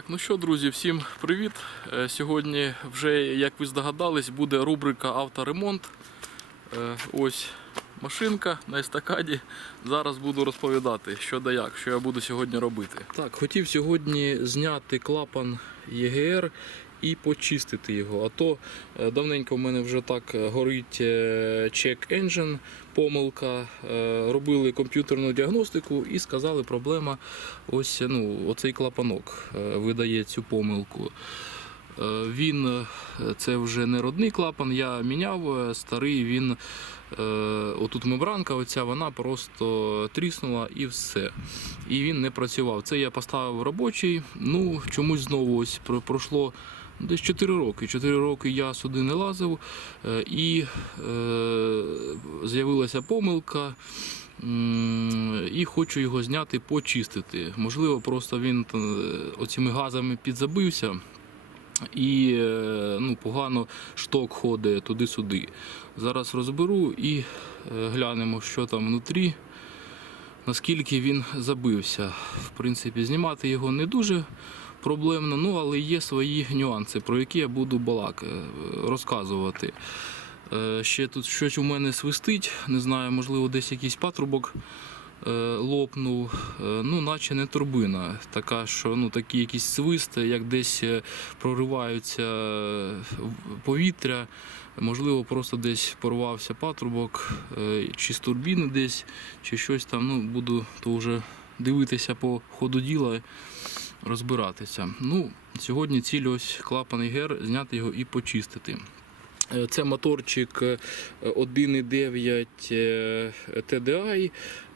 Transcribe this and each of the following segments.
Так, ну що, друзі, всім привіт. Е, Сьогодні вже, як ви здогадались, буде рубрика авторемонт. Е, Ось машинка на естакаді. Зараз буду розповідати, що да як, що я буду сьогодні робити. Так, хотів сьогодні зняти клапан ЄГР і почистити його. А то е, давненько в мене вже так е, горить е, check engine, помилка. Е, Робили комп'ютерну діагностику і сказали, проблема ось ну, оцей клапанок е, видає цю помилку. Е, Він е, це вже не родний клапан, я міняв е, старий. Він е, отут мембранка, оця вона просто тріснула і все. І він не працював. Це я поставив робочий. Ну чомусь знову ось пройшло. Десь 4 роки. 4 роки я сюди не лазив, е, і е, з'явилася помилка. І хочу його зняти, почистити. Можливо, просто він е, оціми газами підзабився і ну, погано шток ходить туди-сюди. Зараз розберу і глянемо, що там внутрі, наскільки він забився. В принципі, знімати його не дуже проблемно, ну але є свої нюанси, про які я буду балак е, розказувати. Е, Ще тут щось у мене свистить, не знаю, можливо, десь якийсь патрубок е, лопнув, ну, наче не турбина. Така, що ну, такий якийсь свист, як десь прориваються повітря. Можливо, просто десь порвався патрубок, чи з турбіни десь, чи щось там. Ну, буду то вже дивитися по ходу діла, розбиратися. Ну, сьогодні ціль ось клапаний гер, зняти його і почистити. Е, Це моторчик е, 1,9 е, TDI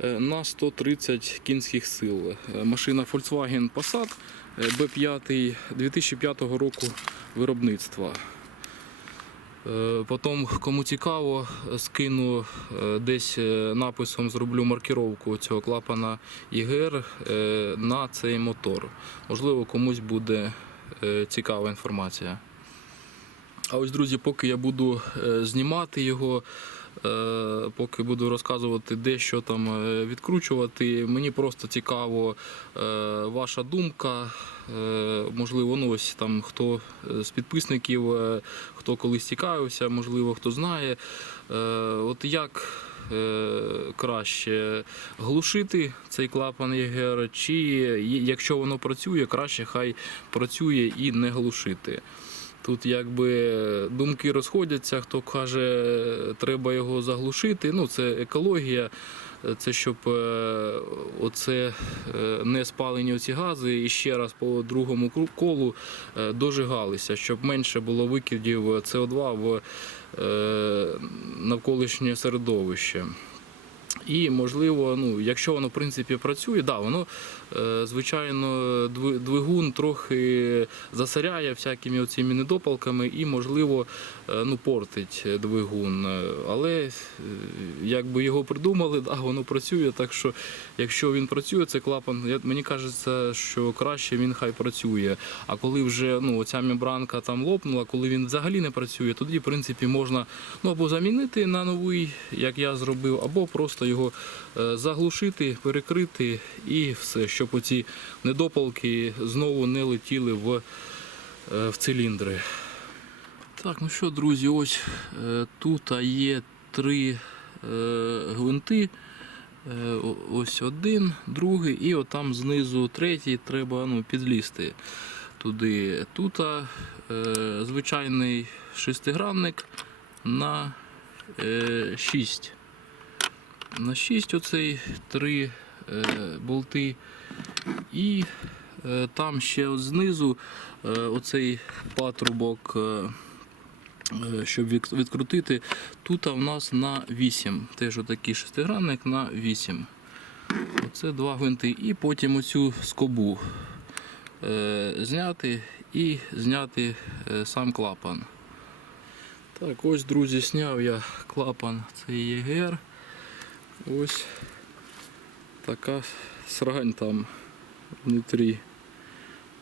е, на 130 кінських сил. Машина Volkswagen Passat е, B5 2005 року виробництва. Е, Потім, кому цікаво, скину е, десь е, написом зроблю маркировку цього клапана ІГР на цей мотор. Можливо, комусь буде цікава інформація. А ось, друзі, поки я буду знімати його, поки буду розказувати, де що там е, відкручувати, мені просто цікаво е, ваша думка. Е, Можливо, ну ось там хто з підписників, е, хто колись цікавився, можливо, хто знає. Е, От як е, краще глушити цей клапан ЄГР, чи якщо воно працює, краще хай працює і не глушити. Тут якби думки розходяться, хто каже, треба його заглушити. Ну, це екологія, це щоб е, оце е, не спалені оці гази і ще раз по другому колу е, дожигалися, щоб менше було викидів СО2 в навколишнє середовище. І можливо, ну, якщо воно в принципі працює, да, воно е, звичайно двигун трохи засоряє всякими цими недопалками і, можливо, е, ну, портить двигун. Але е, якби його придумали, да, воно працює. Так що, якщо він працює, це клапан, мені кажеться, що краще він хай працює. А коли вже ну, оця мембранка там лопнула, коли він взагалі не працює, тоді в принципі можна ну, або замінити на новий, як я зробив, або просто його е, заглушити, перекрити і все, щоб оці недопалки знову не летіли в, е, в циліндри. Так, ну що, друзі, ось е, тут є три гвинти. Ось один, другий, і отам знизу третій треба ну, підлізти туди. Тут е, звичайний шестигранник на е, 6. На 6 оцей три е, болти. І е, там ще от знизу е, оцей патрубок. Щоб відкрутити. Тут у нас на 8. Теж отакий шестигранник на 8. Оце два гвинти. І потім оцю скобу зняти і зняти сам клапан. Так, ось, друзі, зняв я клапан цей ЄГР. Ось така срань там внутрі.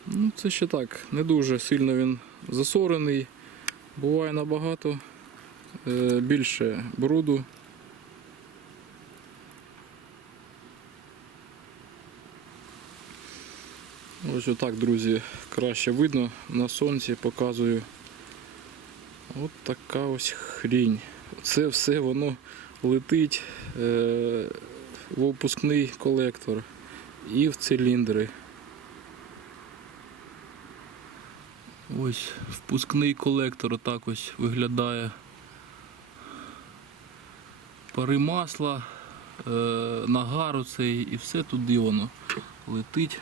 Ну, це ще так, не дуже сильно він засорений. Буває набагато е, більше бруду. Ось отак, друзі, краще видно на сонці, показую. От така ось хрінь. Це все воно летить е, в опускний колектор і в циліндри. Ось впускний колектор отак ось виглядає. Пари масла, е, нагар оцей і все туди воно летить.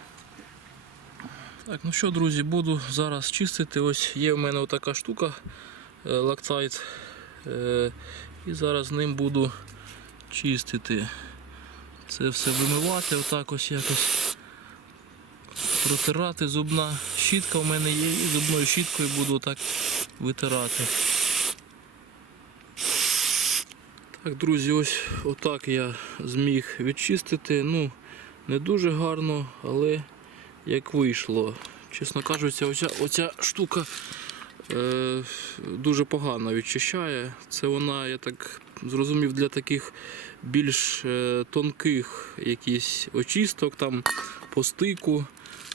Так, ну що, друзі, буду зараз чистити. Ось є в мене отака штука е, лакцайт. І зараз ним буду чистити. Це все вимивати, отак ось якось протирати. Зубна щітка в мене є, і зубною щіткою буду отак витирати. Так, друзі, ось отак я зміг відчистити. Ну, не дуже гарно, але як вийшло. Чесно кажучи, оця, оця штука дуже погано відчищає. Це вона, я так зрозумів, для таких більш е, тонких якісь очисток там по стику,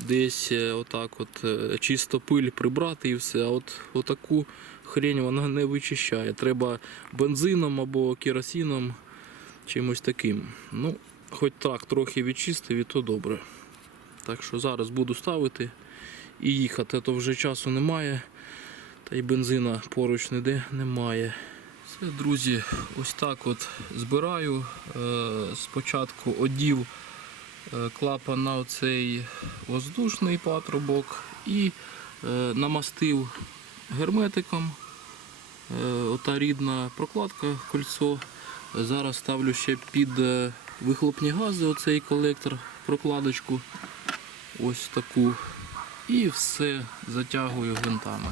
десь е, отак от е, чисто пиль прибрати і все. А от отаку хрень вона не вичищає. Треба бензином або керосином, чимось таким. Ну, хоч так трохи відчистив і то добре. Так що зараз буду ставити і їхати, то вже часу немає. Та й бензина поруч ніде немає. Все, друзі, ось так от збираю. Е, Спочатку одів е, клапан на оцей воздушний патрубок і е, намастив герметиком. Ота рідна прокладка кольцо. Зараз ставлю ще під вихлопні гази оцей колектор, прокладочку. Ось таку. І все затягую гвинтами.